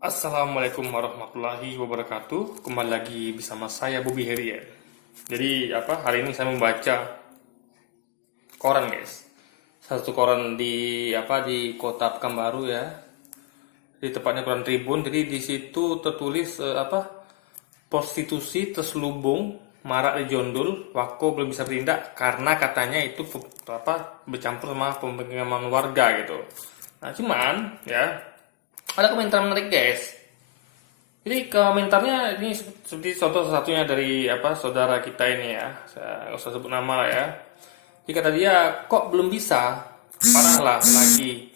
Assalamualaikum warahmatullahi wabarakatuh. Kembali lagi bersama saya Bobby Herian. Jadi hari ini saya membaca koran, guys. Satu koran di Kota Pekanbaru ya. Di tepatnya koran Tribun. Jadi di situ tertulis prostitusi terselubung marak di Jondol, Wako belum bisa bertindak karena katanya itu bercampur sama pemukiman warga gitu. Nah, cuman ya ada komentar menarik, guys. Jadi komentarnya ini seperti contoh satunya dari saudara kita ini ya, saya nggak usah sebut nama lah ya. Jadi kata dia, kok belum bisa, parahlah lagi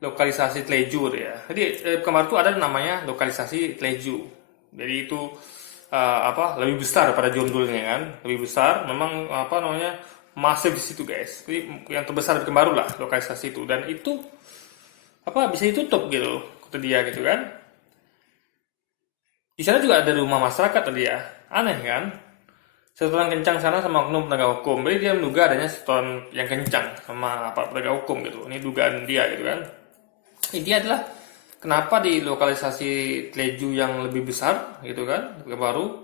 lokalisasi Tleju ya. Jadi kemarin tuh ada namanya lokalisasi Tleju. Jadi itu lebih besar daripada Jondolnya kan, lebih besar. Memang masif di situ, guys. Jadi yang terbesar di Pekanbaru lah lokalisasi itu, dan itu bisa ditutup gitu, kata dia gitu kan. Di sana juga ada rumah masyarakat tadi ya. Aneh kan? Setoran kencang sana sama oknum penegak hukum. Jadi dia menduga adanya setoran yang kencang sama penegak hukum gitu. Ini dugaan dia gitu kan. Intinya adalah kenapa di lokalisasi Tleju yang lebih besar gitu kan, baru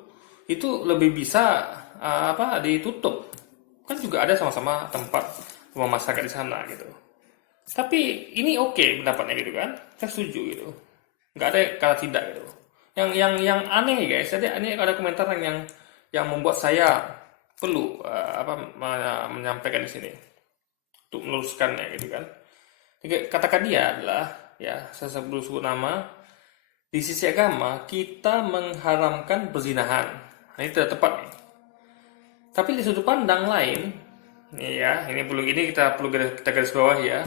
itu lebih bisa ditutup. Kan juga ada sama-sama tempat rumah masyarakat di sana gitu. Tapi ini oke pendapatnya gitu kan. Saya setuju gitu. Nggak ada kata tidak gitu. Yang aneh guys, jadi ini ada komentar yang membuat saya perlu menyampaikan di sini untuk meluruskannya gitu kan. Jadi, katakan dia adalah ya, saya sebut nama, di sisi agama kita mengharamkan perzinahan. Nah, ini tidak tepat nih. Tapi di sudut pandang lain, nih ya, ini kita perlu kita garis bawah ya.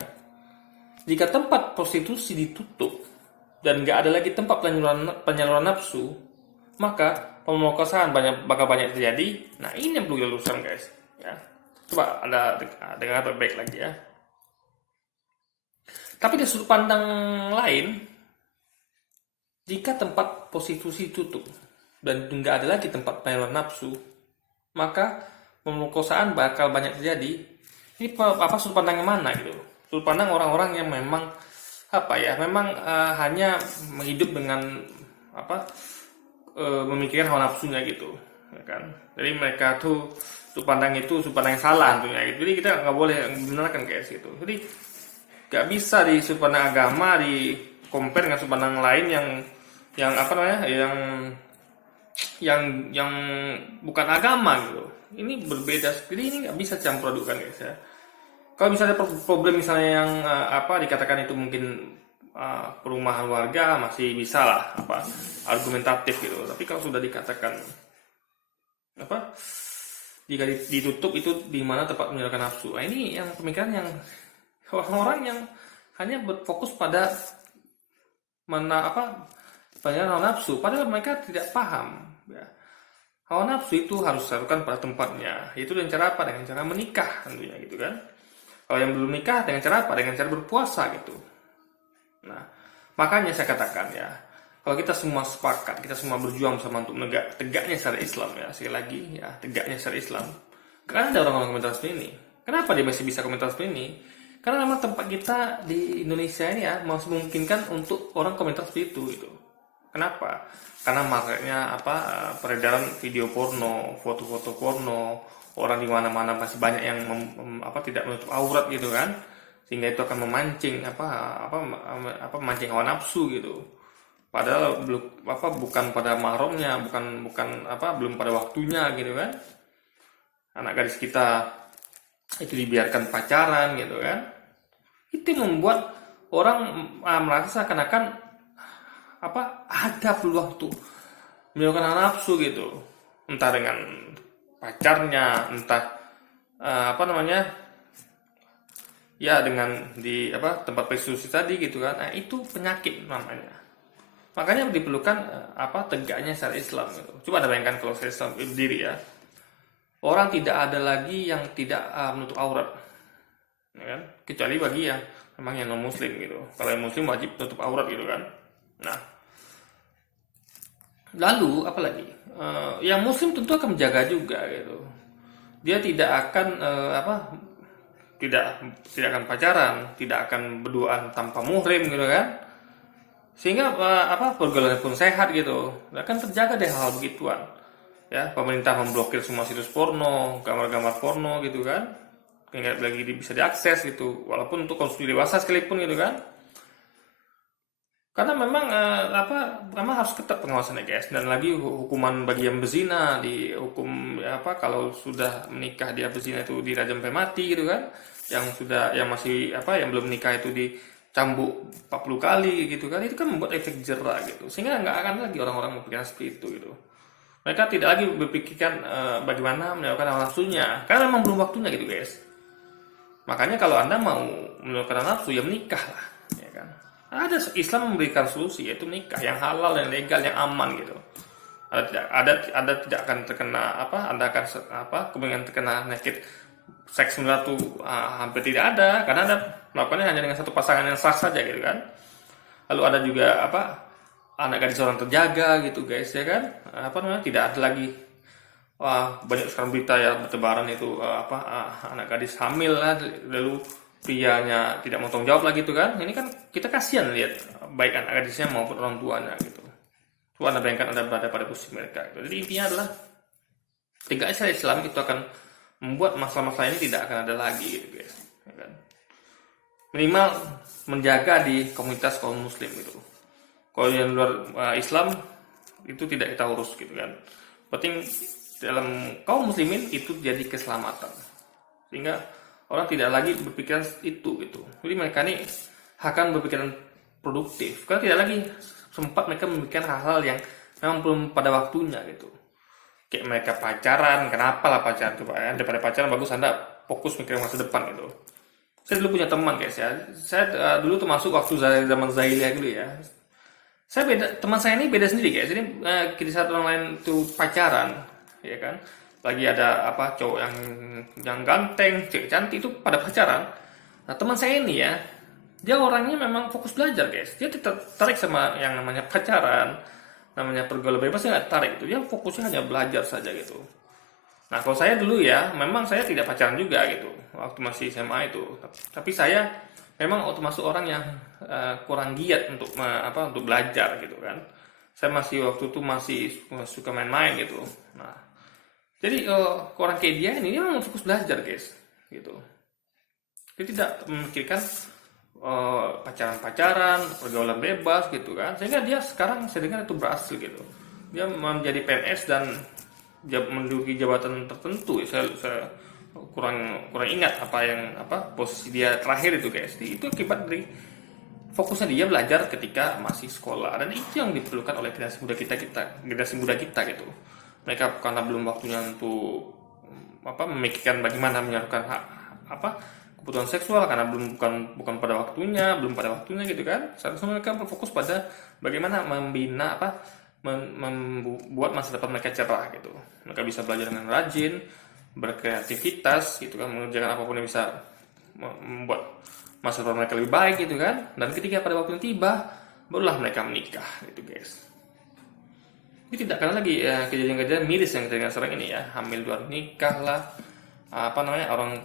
Jika tempat prostitusi ditutup dan nggak ada lagi tempat penyaluran nafsu, maka pemerkosaan bakal banyak terjadi. Nah, ini yang perlu diluruskan, guys. Ya, coba Anda dengar baik-baik lagi ya. Tapi di sudut pandang lain, jika tempat prostitusi tutup dan nggak ada lagi tempat penyaluran nafsu, maka pemerkosaan bakal banyak terjadi. Ini sudut pandang yang mana gitu? Sudut pandang orang-orang yang memang hanya hidup dengan memikirkan hawa nafsunya gitu, ya kan? Jadi mereka tuh sudut pandang yang salah tentunya gitu. Jadi kita nggak boleh membenarkan kayak gitu. Jadi nggak bisa di sudut pandang agama di compare dengan sudut pandang lain yang bukan agama gitu. Ini berbeda. Jadi ini nggak bisa campur adukan, guys ya. Kalau misalnya problem misalnya yang dikatakan itu mungkin perumahan warga masih bisa lah argumentatif gitu. Tapi kalau sudah dikatakan jika ditutup itu di mana tempat menyalurkan nafsu. Nah, ini yang pemikiran yang orang-orang yang hanya berfokus pada penyaluran hawa nafsu, padahal mereka tidak paham ya. Hawa nafsu itu harus disalurkan pada tempatnya. Itu dengan cara apa? Dengan cara menikah tentunya gitu kan. Kalau yang belum nikah dengan cara apa? Dengan cara berpuasa gitu. Nah, makanya saya katakan ya, kalau kita semua sepakat, kita semua berjuang sama untuk tegaknya syariat Islam ya, sekali lagi ya, tegaknya syariat Islam. Karena ada orang-orang komentar seperti ini. Kenapa dia masih bisa komentar seperti ini? Karena memang tempat kita di Indonesia ini ya masih memungkinkan untuk orang komentar seperti itu gitu. Kenapa? Karena makanya peredaran video porno, foto-foto porno, orang di mana-mana masih banyak yang tidak menutup aurat gitu kan, sehingga itu akan memancing memancing hawa nafsu gitu. Padahal bukan pada mahramnya, belum pada waktunya gitu kan. Anak gadis kita itu dibiarkan pacaran gitu kan. Itu membuat orang merasa seakan-akan ada peluang tuh melakukan hawa nafsu gitu, entah dengan pacarnya, entah dengan di tempat prostitusi tadi gitu kan. Nah, itu penyakit namanya. Makanya diperlukan tegaknya syariat Islam gitu. Coba Anda bayangkan kalau syariat Islam berdiri ya, orang tidak ada lagi yang tidak menutup aurat, ya kan? Kecuali bagi yang memang yang non muslim gitu. Kalau yang muslim wajib tutup aurat gitu kan. Nah, lalu apalagi yang muslim tentu akan menjaga juga gitu. Dia tidak akan tidak akan pacaran, tidak akan berduaan tanpa muhrim gitu kan. sehingga pergaulan pun sehat gitu. Akan terjaga deh hal begituan. Ya, pemerintah memblokir semua situs porno, gambar-gambar porno gitu kan, nggak lagi bisa diakses gitu, walaupun untuk konsumsi dewasa sekalipun gitu kan. Karena memang memang harus ketat pengawasannya guys, dan lagi hukuman bagi yang berzina dihukum kalau sudah menikah dia berzina itu dirajam sampai mati gitu kan, yang masih yang belum menikah itu dicambuk 40 kali gitu kan, itu kan membuat efek jerah gitu, sehingga nggak akan lagi orang-orang memikirkan seperti itu gitu. Mereka tidak lagi berpikirkan bagaimana menyalurkan hawa nafsunya, karena memang belum waktunya gitu guys. Makanya kalau Anda mau menyalurkan hawa nafsu ya menikah lah, ya kan. Ada Islam memberikan solusi, yaitu menikah yang halal, yang legal, yang aman gitu. Ada tidak akan terkena Anda akan kemudian terkena penyakit seks menular itu hampir tidak ada, karena Anda melakukannya hanya dengan satu pasangan yang sah saja gitu kan. Lalu ada juga anak gadis orang terjaga gitu guys, ya kan, tidak ada lagi banyak sekarang berita ya bertebaran itu anak gadis hamil lah, lalu prianya tidak mau tanggung jawab lagi gitu kan. Ini kan kita kasihan lihat baik anak gadisnya maupun orang tuanya gitu. Coba Anda bayangkan Anda berada pada posisi mereka gitu. Jadi intinya adalah tegaknya syariat Islam itu akan membuat masalah-masalah ini tidak akan ada lagi gitu guys, ya kan? Minimal menjaga di komunitas kaum muslim gitu. Kalau yang luar Islam itu tidak kita urus gitu kan. Penting dalam kaum muslimin itu jadi keselamatan, sehingga orang tidak lagi berpikiran itu gitu. Jadi mereka ini akan berpikiran produktif, karena tidak lagi sempat mereka memikirkan hal-hal yang memang belum pada waktunya gitu. Kayak mereka pacaran, kenapa lah pacaran coba ya? Daripada pacaran bagus Anda fokus mikirin masa depan gitu. Saya dulu punya teman guys ya. Saya dulu termasuk waktu zaman Zahiliyah dulu ya. Teman saya ini beda sendiri guys. Jadi di saat orang lain itu pacaran, ya kan, lagi ada cowok yang ganteng, cewek cantik itu pada pacaran. Nah teman saya ini ya, dia orangnya memang fokus belajar guys. Dia tidak tarik sama yang namanya pacaran, namanya pergaulan bebas, dia nggak tarik itu. Dia fokusnya hanya belajar saja gitu. Nah kalau saya dulu ya, memang saya tidak pacaran juga gitu waktu masih SMA itu. Tapi saya memang termasuk orang yang kurang giat untuk untuk belajar gitu kan. Saya waktu itu masih suka main-main gitu. Nah, jadi orang kayak dia ini memang fokus belajar guys, gitu. Dia tidak memikirkan pacaran-pacaran, pergaulan bebas gitu kan. Sehingga dia sekarang saya dengar itu berhasil gitu. Dia menjadi PNS dan menduduki jabatan tertentu. Saya kurang ingat posisi dia terakhir itu guys. Itu akibat dari fokusnya dia belajar ketika masih sekolah, dan itu yang diperlukan oleh generasi muda kita gitu. Mereka karena belum waktunya untuk memikirkan bagaimana menyalurkan kebutuhan seksual, karena bukan pada waktunya, belum pada waktunya gitu kan. Seharusnya mereka berfokus pada bagaimana membina membuat masa depan mereka cerah gitu. Mereka bisa belajar dengan rajin, berkreativitas gitu kan, mengerjakan apapun yang bisa membuat masa depan mereka lebih baik gitu kan. Dan ketika pada waktu yang tiba, barulah mereka menikah gitu guys. Ini tidak akan lagi kejadian-kejadian miris yang kita dengar sekarang ini ya, hamil luar nikah lah, orang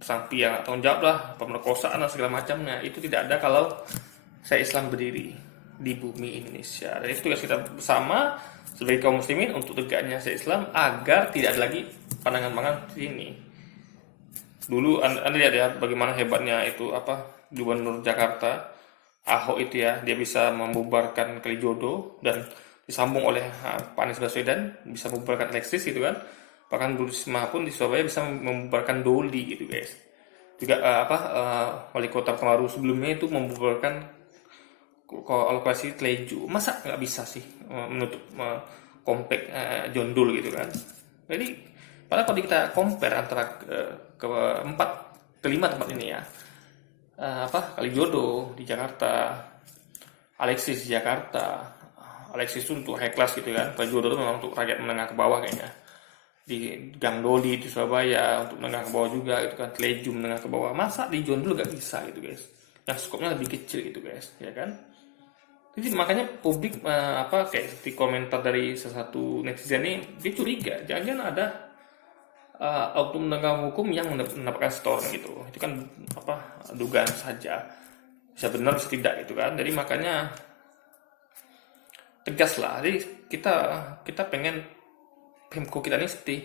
sang piang atau jawab lah, pemerkosaan dan segala macamnya. Itu tidak ada kalau saya Islam berdiri di bumi Indonesia. Dan itu tugas kita bersama sebagai kaum muslimin untuk tegaknya saya Islam agar tidak ada lagi pandangan-pandangan ini. Dulu Anda lihat ya bagaimana hebatnya itu Gubernur Jakarta Ahok itu ya, dia bisa membubarkan Kalijodo dan disambung oleh Pak Anies Baswedan bisa membubarkan Alexis gitu kan. Bahkan Bu Risma pun di Surabaya bisa membubarkan Doli gitu guys. Juga wali kota Pekanbaru sebelumnya itu membubarkan alokasi Tleju. Masa nggak bisa sih menutup komplek Jondol gitu kan. Jadi padahal kalau kita compare antara kelima tempat ini ya, Kalijodo di Jakarta, Alexis di Jakarta. Alexis itu untuk high class gitu kan. Kalijodo itu memang untuk rakyat menengah ke bawah kayaknya. Di Gang Doli di Surabaya untuk menengah ke bawah juga gitu kan. Tleju menengah ke bawah. Masa di Jondol gak bisa gitu guys. Yang skopnya lebih kecil gitu guys, ya kan? Jadi makanya publik kayak seperti komentar dari salah satu netizen ini, dia curiga jangan-jangan ada oknum penegak hukum yang mendapatkan store gitu. Itu kan dugaan saja. bisa benar bisa tidak gitu kan. Jadi makanya tegas lah. Jadi kita pengen Pemko kita ini seperti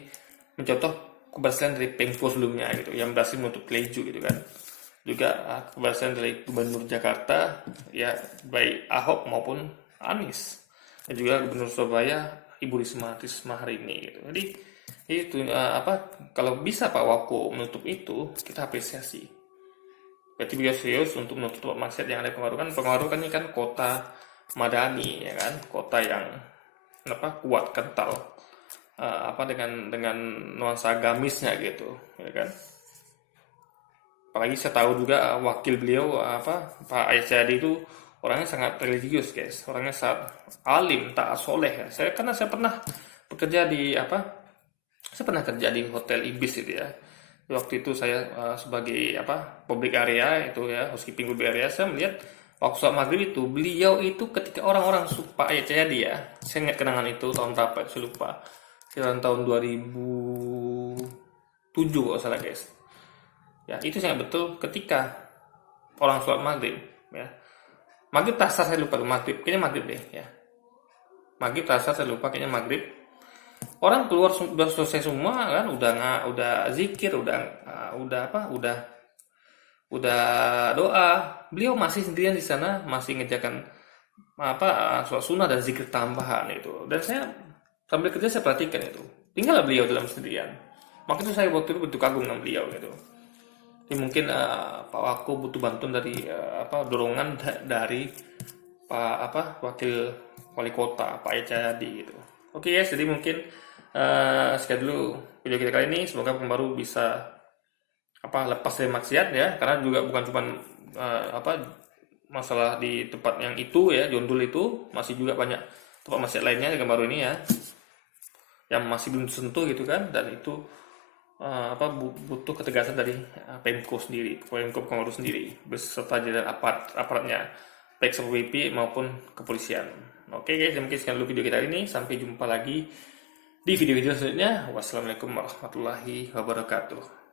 mencontoh keberhasilan dari Pemko sebelumnya gitu, yang berhasil menutup Leju gitu kan. Juga keberhasilan dari Gubernur Jakarta ya, baik Ahok maupun Anies, dan juga Gubernur Surabaya Ibu Risma hari ini gitu. Jadi itu kalau bisa Pak Wako menutup itu, kita apresiasi. Berarti beliau serius untuk menutup maksiat yang ada pengaruh kan ini kan kota madani ya kan, kota yang kuat kental dengan nuansa agamisnya gitu ya kan. Apalagi saya tahu juga wakil beliau Pak Aisyadi itu orangnya sangat religius guys, orangnya sangat alim, taat soleh ya. Karena saya pernah bekerja saya pernah kerja di hotel Ibis itu ya. Waktu itu saya sebagai public area itu ya, housekeeping public area, saya melihat waktu sholat maghrib itu beliau itu ketika orang-orang Pak Aisyadi ya, saya ingat kenangan itu tahun berapa saya lupa, sekitar tahun 2007 kalau salah guys. Ya, itu sangat betul ketika orang sholat maghrib ya. Maghrib tasar saya lupa, kayaknya maghrib deh ya. Maghrib tasar saya lupa, kayaknya maghrib. Orang keluar sudah selesai semua kan, udah zikir, udah doa. Beliau masih sendirian di sana, masih ngerjakan sholat sunnah dan zikir tambahan itu. Dan saya sambil kerja saya perhatikan itu. Tinggallah beliau dalam sendirian. Maka itu saya waktu itu betul kagum dengan beliau gitu. Jadi mungkin Pak Wako butuh bantuan dari dorongan dari wakil wali kota Pak Echadi gitu. Oke guys, jadi mungkin sekian dulu video kita kali ini. Semoga pembaru bisa lepas dari maksiat ya, karena juga bukan cuma masalah di tempat yang itu ya, Jondul itu, masih juga banyak tempat maksiat lainnya yang baru ini ya, yang masih belum sentuh gitu kan. Dan itu butuh ketegasan dari Pemko sendiri, Pemko Pembaru sendiri beserta jajaran aparatnya, baik Satpol PP maupun kepolisian. Oke guys, mungkin sekian dulu video kita hari ini. Sampai jumpa lagi di video-video selanjutnya. Wassalamualaikum warahmatullahi wabarakatuh.